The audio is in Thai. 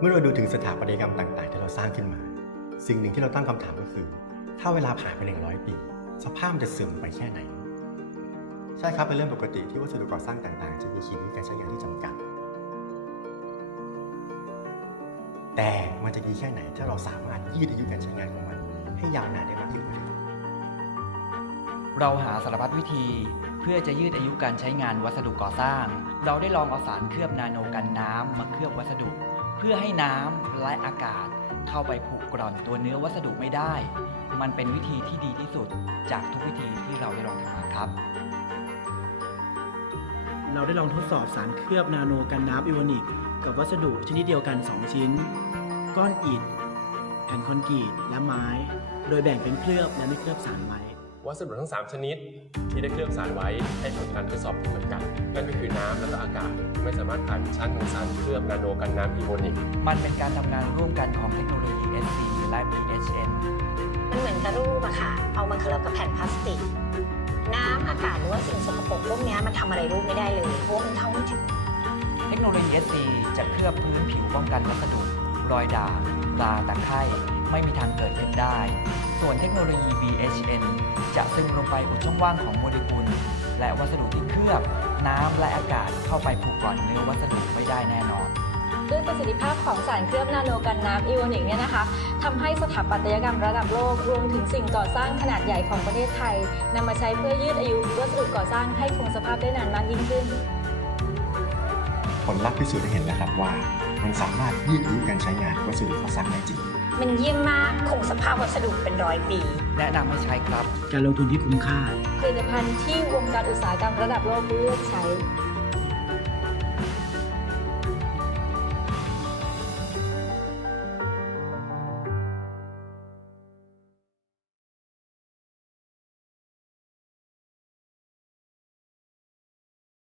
เมื่อเราดูถึงสถาปัตยกรรมต่าง ๆ ที่เราสร้างขึ้นมา สิ่งหนึ่งที่เราตั้งคำถามก็คือ ถ้าเวลาผ่านไป 100 ปี สภาพมันจะเสื่อมไปแค่ไหน ใช่ครับเป็นเรื่องปกติที่วัสดุก่อสร้างต่าง ๆ จะมีขีดอายุการใช้งานที่จำกัด แต่มันจะดีแค่ไหนถ้าเราสามารถยืดอายุการใช้งานของมัน ให้ยาวนานได้มากยิ่งกว่าเดิมเราหาสารพัดวิธีเพื่อจะยืดอายุการใช้งานวัสดุก่อสร้าง เราได้ลองเอาสารเคลือบนาโนกันน้ำมาเคลือบวัสดุ เพื่อให้น้ำและอากาศเข้าไปผูกกร่อนตัวเนื้อวัสดุไม่ได้ มันเป็นวิธีที่ดีที่สุดจากทุกวิธีที่เราได้ลองทำมาครับ เราได้ลองทดสอบสารเคลือบนาโนกันน้ำอิวานิก กับวัสดุชนิดเดียวกัน 2 ชิ้น ก้อนอิฐแผ่นคอนกรีตและไม้ โดยแบ่งเป็นเคลือบและไม่เคลือบสารไว้ วัสดุทั้ง 3 ชนิด ที่ได้เคลือบสารไว้ให้ผลการทดสอบเหมือนกัน นั่นก็คือน้ำและก็อากาศ ไม่สามารถผ่านชั้นของสารเคลือบนาโนกันน้ำอีโวนิกมันเป็นการทำงานร่วมกันของเทคโนโลยี SC และ BHN มันเหมือนกระรูปอะค่ะ เอามาเคลือบกับแผ่นพลาสติก น้ำอากาศหรือว่าสิ่งสกปรกพวกเนี้ยมันทำอะไรรูปไม่ได้เลยเพราะว่ามันเข้าไม่ถึงเทคโนโลยี SC จะเคลือบพื้นผิวป้องกันวัสดุรอยด่างราตะไคร่ไม่มีทางเกิดขึ้นได้ ส่วนเทคโนโลยี BHN จะซึมลงไปอุดช่องว่างของโมเลกุล และวัสดุที่เคลือบ น้ำและอากาศเข้าไปผูกกร่อนเนื้อวัสดุไม่ได้แน่นอนด้วยประสิทธิภาพของสารเคลือบนาโนกันน้ำอีโวนิกเนี่ยนะคะทำให้สถาปัตยกรรมระดับโลกรวมถึงสิ่งก่อสร้างขนาดใหญ่ของประเทศไทยนำมาใช้เพื่อยืดอายุวัสดุก่อสร้างให้คงสภาพได้นานมากยิ่งขึ้น ผลลัพธ์พิสูจน์ให้เห็นแล้วครับว่า มันสามารถยืดอายุการใช้งานวัสดุก่อสร้างได้จริง มันเยี่ยมมากคงสภาพวัสดุเป็นร้อยปี แนะนำให้ใช้ครับ การลงทุนที่คุ้มค่า ผลิตภัณฑ์ที่วงการอุตสาหกรรมระดับโลกเลือกใช้